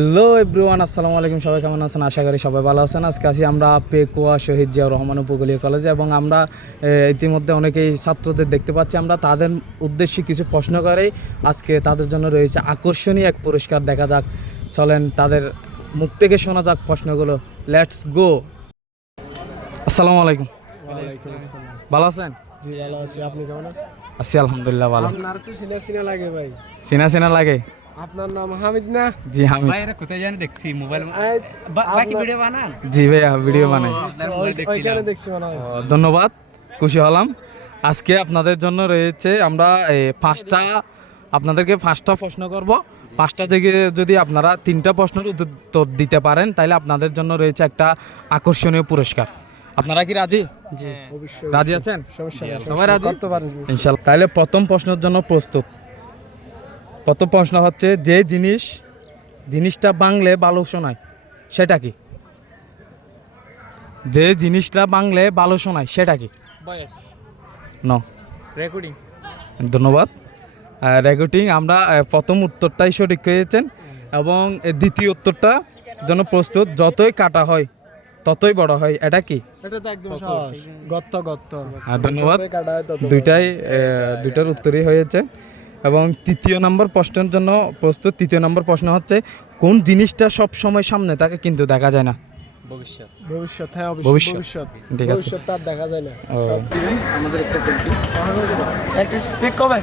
Hello everyone, আসসালামু আলাইকুম। সবাই কেমন আছেন? আশা করি সবাই ভালো আছেন। আজকে আছি আমরা পেকুয়া শহীদ জিয়াউর রহমান উপকূলীয় কলেজে এবং আমরা ইতিমধ্যে অনেকেই ছাত্রদের দেখতে পাচ্ছি। আমরা তাদের উদ্দেশ্যে কিছু প্রশ্ন করেই আজকে তাদের জন্য রয়েছে আকর্ষণীয় এক পুরস্কার। দেখা যাক, চলেন তাদের মুখ থেকে শোনা যাক প্রশ্নগুলো। Let's go. আসসালামু আলাইকুম। ওয়ালাইকুম আসসালাম। ভালো আছেন? জি ভালো আছি, আপনি কেমন আছেন? আছি আলহামদুলিল্লাহ ভালো। আপনার তো চিনা চিনা লাগে ভাই। চেনা চেনা লাগে? আপনার নাম হামিদ না? জি হামিদ। ভাই, এরা কোথায় জানি দেখছি মোবাইল এই, বাকি ভিডিও বানান। জি ভাইয়া, ভিডিও বানাই। ওইখানে দেখছি মনে হয়। ধন্যবাদ, খুশি হলাম। আজকে আপনাদের জন্য রয়েছে আমরা আপনাদেরকে 5টা প্রশ্ন করব। 5টা থেকে যদি আপনারা 3টা প্রশ্নের উত্তর দিতে পারেন তাহলে আপনাদের জন্য রয়েছে একটা আকর্ষণীয় পুরস্কার। আপনারা কি রাজি? জি অবশ্যই। রাজি আছেন? সমস্যা নেই, সবাই রাজি? করতে পারেন। ইনশাআল্লাহ। তাহলে প্রথম প্রশ্নের জন্য প্রস্তুত। প্রথম প্রশ্ন হচ্ছে, যে জিনিসটা বাংলে ভালো শোনায় সেটা কি? যে জিনিসটা বাংলে ভালো শোনায় সেটা কি? ভয়েস ন রেকর্ডিং। ধন্যবাদ। রেকর্ডিং। আমরা প্রথম উত্তরটাই সঠিক হয়েছেন এবং দ্বিতীয় উত্তরটা জন্য প্রস্তুত। যতই কাটা হয় ততই বড় হয়, এটা কি? এটা তো একদম সহজ। গত্ত। ধন্যবাদ। যতই কাটা হয় ততই দুইটার উত্তরই হয়েছে। এবং তৃতীয় নম্বর প্রশ্নের জন্য প্রস্তুত। তৃতীয় নম্বর প্রশ্ন হচ্ছে, কোন জিনিসটা সব সময় সামনে থাকে কিন্তু দেখা যায় না? ভবিষ্যৎ। ভবিষ্যৎ। হ্যাঁ অবশ্যই ভবিষ্যৎ। ভবিষ্যৎ। ঠিক আছে। ভবিষ্যৎ তার দেখা যায় না। ও, আমাদের একটা সেলফি। একটা স্পিক কবে?